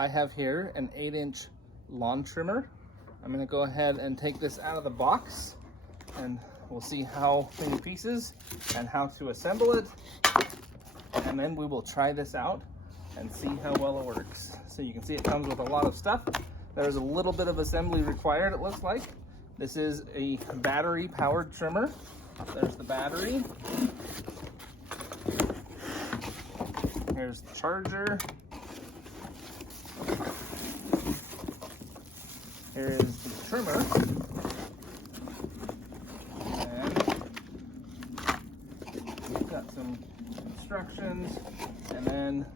I have here an 8-inch lawn trimmer. I'm gonna go ahead and take this out of the box and we'll see how many pieces and how to assemble it. And then we will try this out and see how well it works. So you can see it comes with a lot of stuff. There's a little bit of assembly required, it looks like. This is a battery powered trimmer. There's the battery. Here's the charger. Here is the trimmer. And we've got some instructions. And then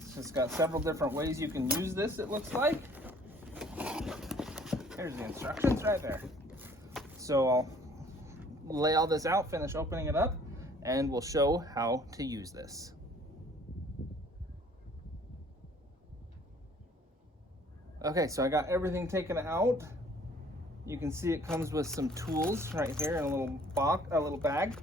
it's just got several different ways you can use this, it looks like. Here's the instructions right there. So I'll lay all this out, finish opening it up, and we'll show how to use this. Okay, so I got everything taken out. You can see it comes with some tools right here in a little box, a little bag.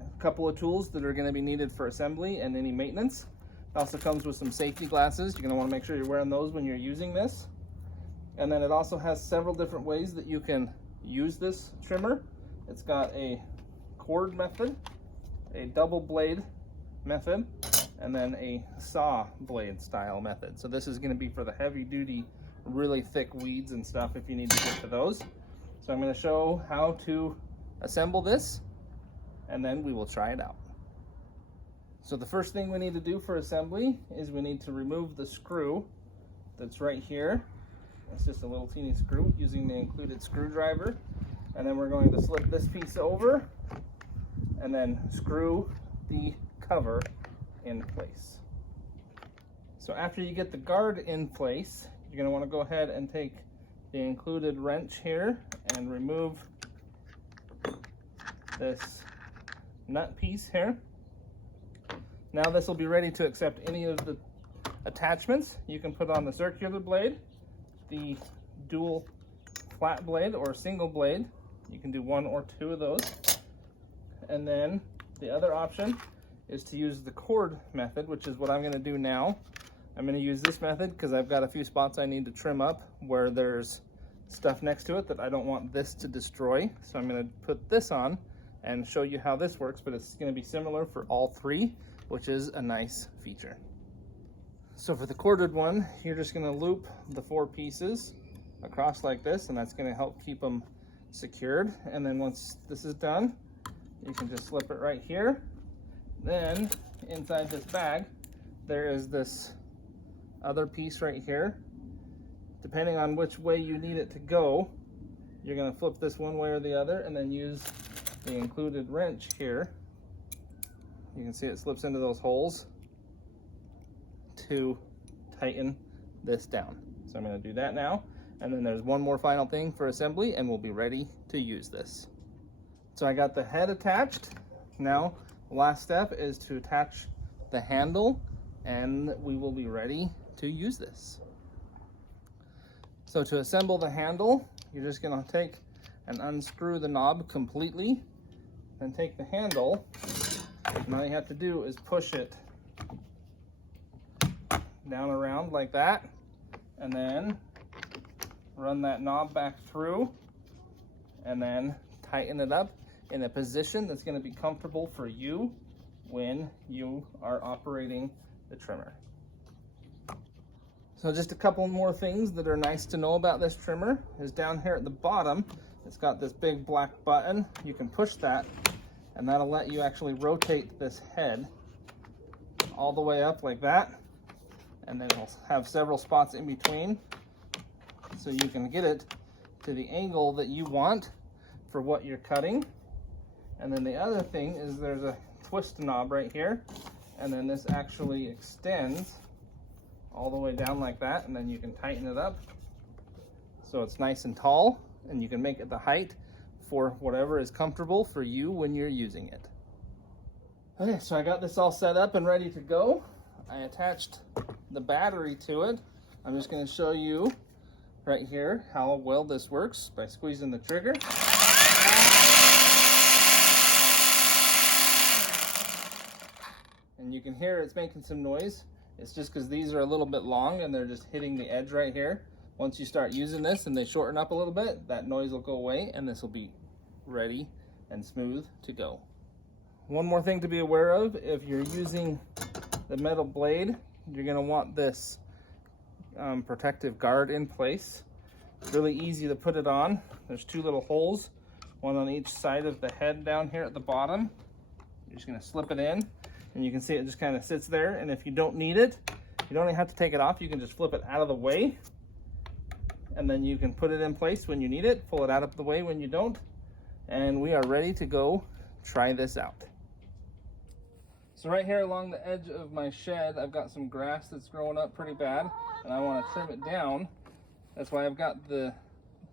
A couple of tools that are going to be needed for assembly and any maintenance. It also comes with some safety glasses. You're going to want to make sure you're wearing those when you're using this. And then it also has several different ways that you can use this trimmer. It's got a cord method, a double blade method, and then a saw blade style method. So this is going to be for the heavy duty, really thick weeds and stuff if you need to get to those. So I'm going to show how to assemble this, and then we will try it out. So the first thing we need to do for assembly is we need to remove the screw that's right here. It's just a little teeny screw using the included screwdriver. And then we're going to slip this piece over and then screw the cover in place. So after you get the guard in place, you're going to want to go ahead and take the included wrench here and remove this nut piece here. Now this will be ready to accept any of the attachments. You can put on the circular blade, the dual flat blade or single blade. You can do one or two of those. And then the other option is to use the cord method, which is what I'm going to do now. I'm going to use this method because I've got a few spots I need to trim up where there's stuff next to it that I don't want this to destroy. So I'm going to put this on and show you how this works, but it's going to be similar for all three, which is a nice feature. So for the corded one, you're just going to loop the 4 pieces across like this, and that's going to help keep them secured. And then once this is done, you can just slip it right here. Then inside this bag, there is this other piece right here. Depending on which way you need it to go, you're going to flip this one way or the other and then use the included wrench here. You can see it slips into those holes to tighten this down. So I'm going to do that now, and then there's one more final thing for assembly and we'll be ready to use this. So I got the head attached. Now the last step is to attach the handle and we will be ready to use this. So to assemble the handle, you're just going to take and unscrew the knob completely, then take the handle, and all you have to do is push it down around like that, and then run that knob back through, and then tighten it up in a position that's going to be comfortable for you when you are operating the trimmer. So just a couple more things that are nice to know about this trimmer is down here at the bottom, it's got this big black button. You can push that, and that'll let you actually rotate this head all the way up like that. And then it'll have several spots in between, so you can get it to the angle that you want for what you're cutting. And then the other thing is there's a twist knob right here, and then this actually extends all the way down like that, and then you can tighten it up so it's nice and tall, and you can make it the height for whatever is comfortable for you when you're using it. Okay, so I got this all set up and ready to go. I attached the battery to it. I'm just going to show you right here how well this works by squeezing the trigger. And you can hear it's making some noise. It's just because these are a little bit long and they're just hitting the edge right here. Once you start using this and they shorten up a little bit, that noise will go away and this will be ready and smooth to go. One more thing to be aware of, if you're using the metal blade, you're going to want this protective guard in place. It's really easy to put it on. There's two little holes, one on each side of the head down here at the bottom. You're just going to slip it in and you can see it just kind of sits there, and if you don't need it, you don't even have to take it off. You can just flip it out of the way and then you can put it in place when you need it, pull it out of the way when you don't, and we are ready to go try this out. So right here along the edge of my shed, I've got some grass that's growing up pretty bad and I want to trim it down. That's why I've got the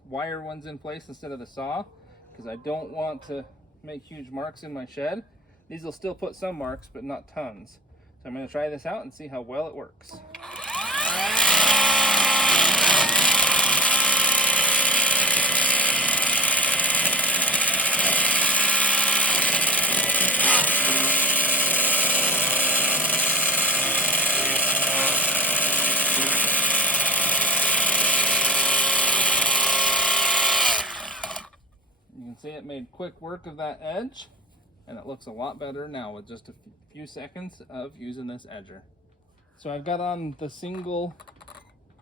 wire ones in place instead of the saw, because I don't want to make huge marks in my shed. These will still put some marks, but not tons. So I'm going to try this out and see how well it works. You can see it made quick work of that edge, and it looks a lot better now with just a few seconds of using this edger. So I've got on the single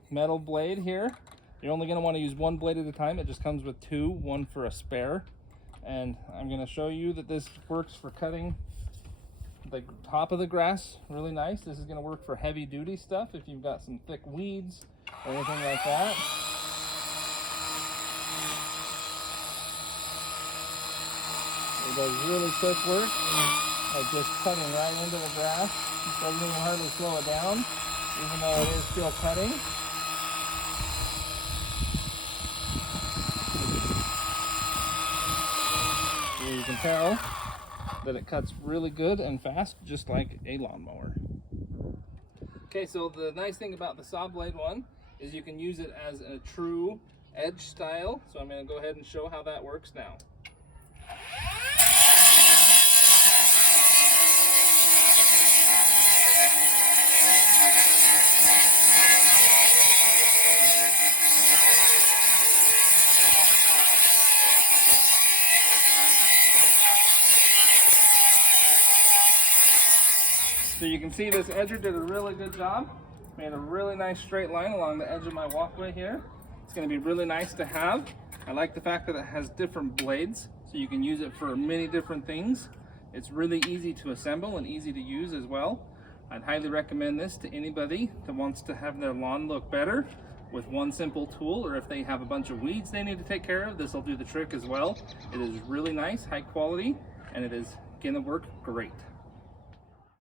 metal blade here. You're only going to want to use one blade at a time. It just comes with two, one for a spare. And I'm going to show you that this works for cutting the top of the grass really nice. This is going to work for heavy duty stuff if you've got some thick weeds or anything like that. It does really quick work of just cutting right into the grass. It doesn't even hardly slow it down, even though it is still cutting. So you can tell that it cuts really good and fast, just like a lawnmower. Okay, so the nice thing about the saw blade one is you can use it as a true edge style. So I'm going to go ahead and show how that works now. So you can see this edger did a really good job. Made a really nice straight line along the edge of my walkway here. It's going to be really nice to have. I like the fact that it has different blades, so you can use it for many different things. It's really easy to assemble and easy to use as well. I'd highly recommend this to anybody that wants to have their lawn look better with one simple tool, or if they have a bunch of weeds they need to take care of, this will do the trick as well. It is really nice, high quality, and it is going to work great.